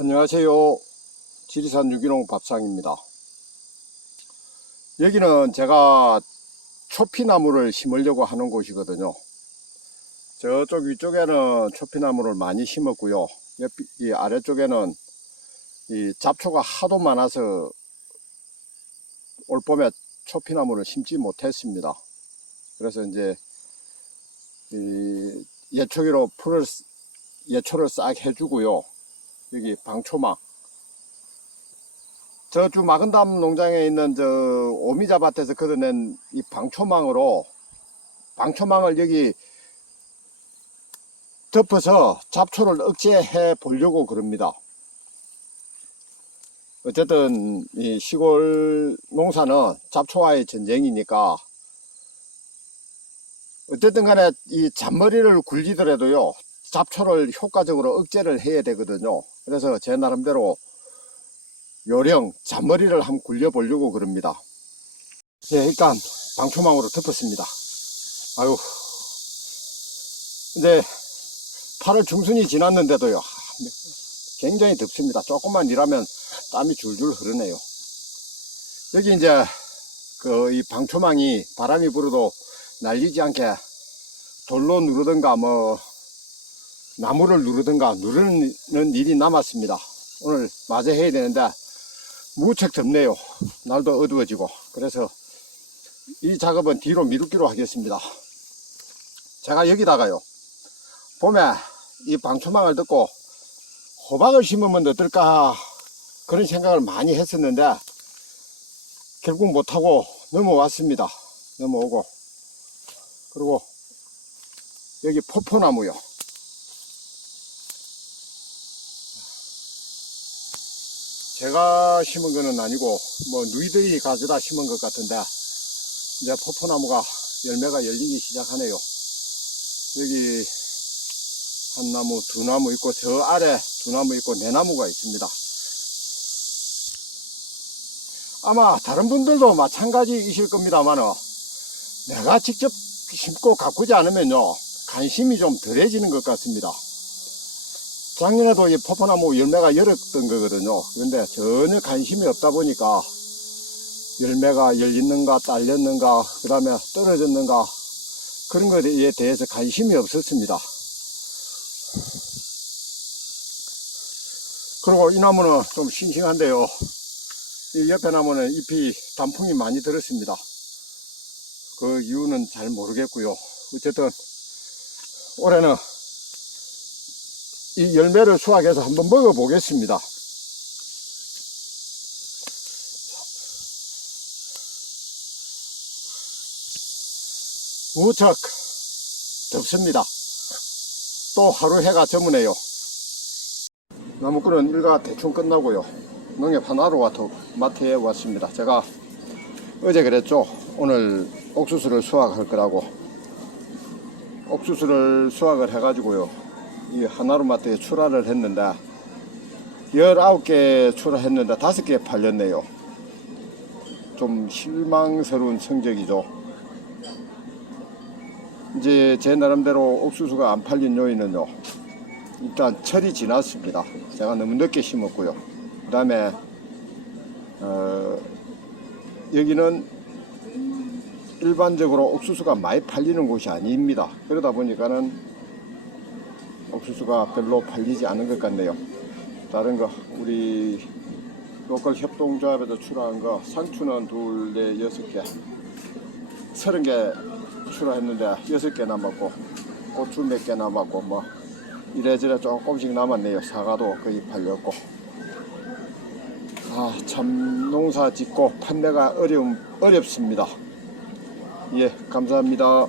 안녕하세요. 지리산 유기농 밥상입니다. 여기는 제가 초피나무를 심으려고 하는 곳이거든요. 저쪽 위쪽에는 초피나무를 많이 심었고요. 옆, 이 아래쪽에는 이 잡초가 하도 많아서 올 봄에 초피나무를 심지 못했습니다. 그래서 이제 이 예초기로 풀을 예초를 싹 해주고요. 여기 방초망. 저주 마근담 농장에 있는 저 오미자 밭에서 걷어낸 이 방초망으로 방초망을 여기 덮어서 잡초를 억제해 보려고 그럽니다. 어쨌든 이 시골 농사는 잡초와의 전쟁이니까 어쨌든 간에 이 잔머리를 굴리더라도요 잡초를 효과적으로 억제를 해야 되거든요. 그래서 제 나름대로 요령 잔머리를 한번 굴려보려고 그럽니다. 예, 일단 방초망으로 덮었습니다. 아유, 이제 8월 중순이 지났는데도요. 굉장히 덥습니다. 조금만 일하면 땀이 줄줄 흐르네요. 여기 이제 그 이 방초망이 바람이 불어도 날리지 않게 돌로 누르든가 뭐 나무를 누르든가 누르는 일이 남았습니다. 오늘 마저 해야 되는데 무척 덥네요. 날도 어두워지고 그래서 이 작업은 뒤로 미루기로 하겠습니다. 제가 여기다가요 봄에 이 방초망을 듣고 호박을 심으면 어떨까 그런 생각을 많이 했었는데 결국 못하고 넘어왔습니다. 넘어오고 그리고 여기 포포나무요. 제가 심은 거는 아니고 뭐 누이들이 가져다 심은 것 같은데 이제 포포나무가 열매가 열리기 시작하네요. 여기 한 나무, 두 나무 있고 저 아래 두 나무 있고 네 나무가 있습니다. 아마 다른 분들도 마찬가지이실 겁니다만은 내가 직접 심고 가꾸지 않으면요 관심이 좀 덜해지는 것 같습니다. 작년에도 이 포포나무 열매가 열었던 거거든요. 그런데 전혀 관심이 없다 보니까 열매가 열렸는가 딸렸는가 그 다음에 떨어졌는가 그런 것에 대해서 관심이 없었습니다. 그리고 이 나무는 좀 싱싱한데요. 이 옆에 나무는 잎이 단풍이 많이 들었습니다. 그 이유는 잘 모르겠고요. 어쨌든 올해는 이 열매를 수확해서 한번 먹어보겠습니다. 무척 덥습니다. 또 하루 해가 저무네요. 나무꾼은 일가 대충 끝나고요. 농협 하나로 와서 마트에 왔습니다. 제가 어제 그랬죠. 오늘 옥수수를 수확할 거라고. 옥수수를 수확을 해가지고요. 이 하나로 마트에 출하를 했는데 19개 출하했는데 5개 팔렸네요. 좀 실망스러운 성적이죠. 이제 제 나름대로 옥수수가 안 팔린 요인은요. 일단 철이 지났습니다. 제가 너무 늦게 심었고요. 그 다음에 어, 여기는 일반적으로 옥수수가 많이 팔리는 곳이 아닙니다. 그러다 보니까는 옥수수가 별로 팔리지 않은 것 같네요. 다른 거 우리 로컬 협동조합에서 출하한 거 상추는 둘, 넷, 여섯 개, 서른 개 출하했는데 여섯 개 남았고 고추 몇 개 남았고 뭐 이래저래 조금씩 남았네요. 사과도 거의 팔렸고 아참 농사 짓고 판매가 어려움 어렵습니다. 예 감사합니다.